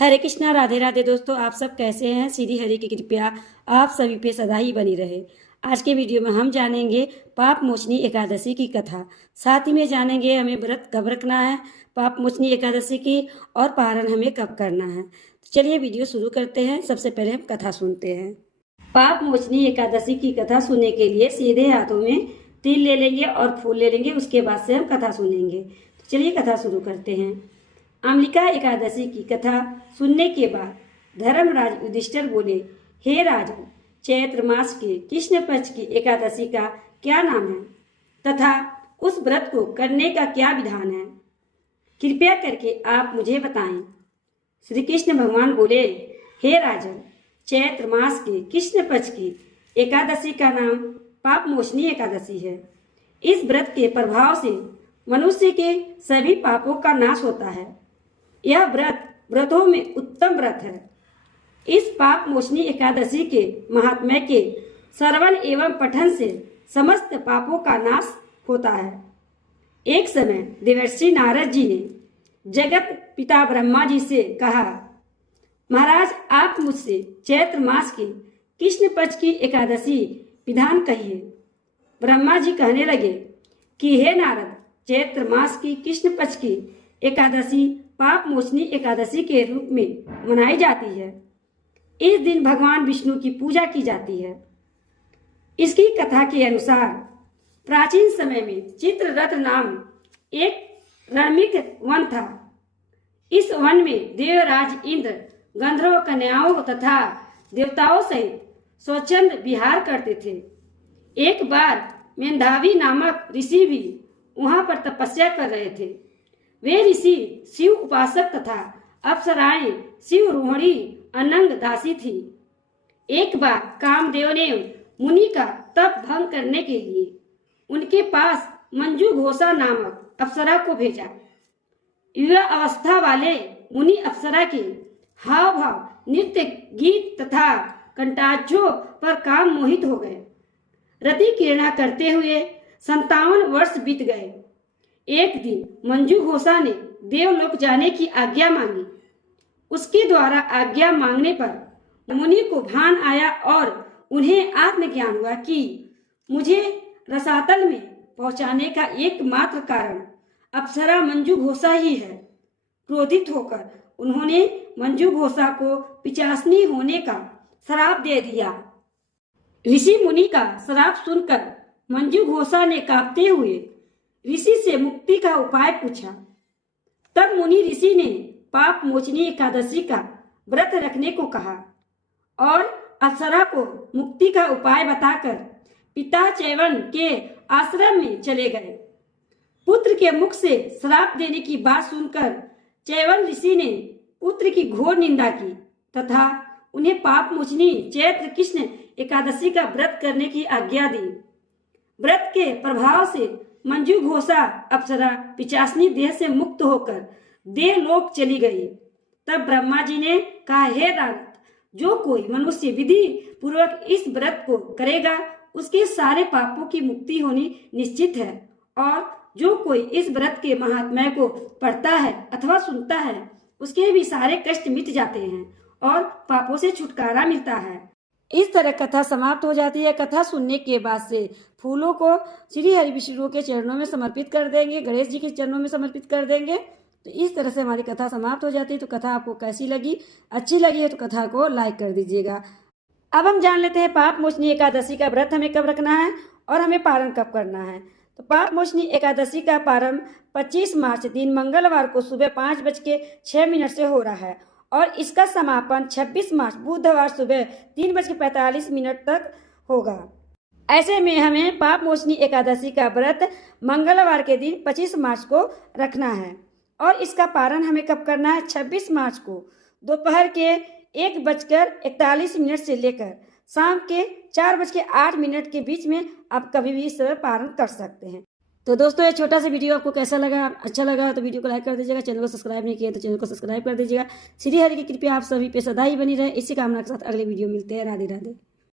हरे कृष्णा, राधे राधे। दोस्तों, आप सब कैसे हैं? श्री हरि की कृपया आप सभी पे सदा ही बनी रहे। आज के वीडियो में हम जानेंगे पाप मोचनी एकादशी की कथा। साथ ही में जानेंगे हमें व्रत कब रखना है पाप मोचनी एकादशी की, और पारण हमें कब करना है। तो चलिए वीडियो शुरू करते हैं। सबसे पहले हम कथा सुनते हैं। पाप मोचनी एकादशी की कथा सुनने के लिए सीधे हाथों में तिल ले लेंगे और फूल ले लेंगे। उसके बाद से हम कथा सुनेंगे। तो चलिए कथा शुरू करते हैं। अम्बिका एकादशी की कथा सुनने के बाद धर्मराज युधिष्ठिर बोले, हे राजन, चैत्र मास के कृष्ण पक्ष की एकादशी का क्या नाम है तथा उस व्रत को करने का क्या विधान है? कृपया करके आप मुझे बताएं। श्री कृष्ण भगवान बोले, हे राजन, चैत्र मास के कृष्ण पक्ष की एकादशी का नाम पाप मोचनी एकादशी है। इस व्रत के प्रभाव से मनुष्य के सभी पापों का नाश होता है। यह व्रत व्रतों में उत्तम व्रत है। इस पाप मोचनी एकादशी के महात्म्य के श्रवण एवं पठन से समस्त पापों का नाश होता है। एक समय देवर्षि नारद जी ने जगत पिता ब्रह्मा जी से कहा, महाराज, आप मुझसे चैत्र मास की कृष्ण पक्ष की एकादशी विधान कहिए। ब्रह्मा जी कहने लगे कि हे नारद, चैत्र मास की कृष्ण पक्ष की एकादशी पाप मोचनी एकादशी के रूप में मनाई जाती है। इस दिन भगवान विष्णु की पूजा की जाती है। इसकी कथा के अनुसार प्राचीन समय में चित्ररथ नाम एक रमणीक वन था। इस वन में देवराज इंद्र गंधर्व कन्याओं तथा देवताओं सहित स्वच्छंद विहार करते थे। एक बार मेधावी नामक ऋषि भी वहां पर तपस्या कर रहे थे। वे ऋषि शिव उपासक तथा अप्सराएं शिव रोहिणी अनंग दासी थी। एक बार कामदेव ने मुनि का तप भंग करने के लिए उनके पास मंजू घोषा नामक अप्सरा को भेजा। युवा अवस्था वाले मुनि अप्सरा के हाव भाव, नृत्य, गीत तथा कंटाक्षों पर काम मोहित हो गए। रति क्रीड़ा करते हुए 57 वर्ष बीत गए। एक दिन मंजू घोषा ने देवलोक जाने की आज्ञा मांगी। उसके द्वारा आज्ञा मांगने पर मुनि को भान आया और उन्हें आत्मज्ञान हुआ कि मुझे रसातल में पहुंचाने का एकमात्र कारण अप्सरा मंजू घोषा ही है। क्रोधित होकर उन्होंने मंजू घोषा को पिचासनी होने का श्राप दे दिया। ऋषि मुनि का श्राप सुनकर मंजू घोषा ने कांपते हुए ऋषि से मुक्ति का उपाय पूछा। तब मुनि ऋषि ने पाप मोचनी एकादशी का व्रत रखने को कहा और अप्सरा को मुक्ति का उपाय बताकर पिता चैवन के आश्रम में चले गए। पुत्र के मुख से श्राप देने की बात सुनकर चैवन ऋषि ने पुत्र की घोर निंदा की तथा उन्हें पाप मोचनी चैत्र कृष्ण एकादशी का व्रत करने की आज्ञा दी। व्रत के प्रभाव से मंजू घोषा अप्सरा पिचासनी देह से मुक्त होकर देवलोक चली गई। तब ब्रह्मा जी ने कहा, हे नारद, जो कोई मनुष्य विधि पूर्वक इस व्रत को करेगा उसके सारे पापों की मुक्ति होनी निश्चित है, और जो कोई इस व्रत के महात्म्य को पढ़ता है अथवा सुनता है उसके भी सारे कष्ट मिट जाते हैं और पापों से छुटकारा मिलता है। इस तरह कथा समाप्त हो जाती है। कथा सुनने के बाद से फूलों को श्री हरि विष्णु के चरणों में समर्पित कर देंगे, गणेश जी के चरणों में समर्पित कर देंगे। तो इस तरह से हमारी कथा समाप्त हो जाती है। तो कथा आपको कैसी लगी? अच्छी लगी है तो कथा को लाइक कर दीजिएगा। अब हम जान लेते हैं पाप मोचनी एकादशी का व्रत हमें कब रखना है और हमें पारण कब करना है। तो पाप मोचनी एकादशी का प्रारंभ 25 मार्च दिन मंगलवार को सुबह 5:06 से हो रहा है और इसका समापन 26 मार्च बुधवार सुबह 3:45 तक होगा। ऐसे में हमें पाप मोचनी एकादशी का व्रत मंगलवार के दिन 25 मार्च को रखना है और इसका पारण हमें कब करना है? 26 मार्च को दोपहर के 1:41 से लेकर शाम के 4:08 के बीच में आप कभी भी इस पारण कर सकते हैं। तो दोस्तों, ये छोटा सा वीडियो आपको कैसा लगा? अच्छा लगा तो वीडियो को लाइक कर दीजिएगा। चैनल को सब्सक्राइब नहीं किया तो चैनल को सब्सक्राइब कर दीजिएगा। श्री हरि की कृपया आप सभी पे सदा ही बनी रहे। इसी कामना के साथ अगले वीडियो मिलते हैं। राधे राधे।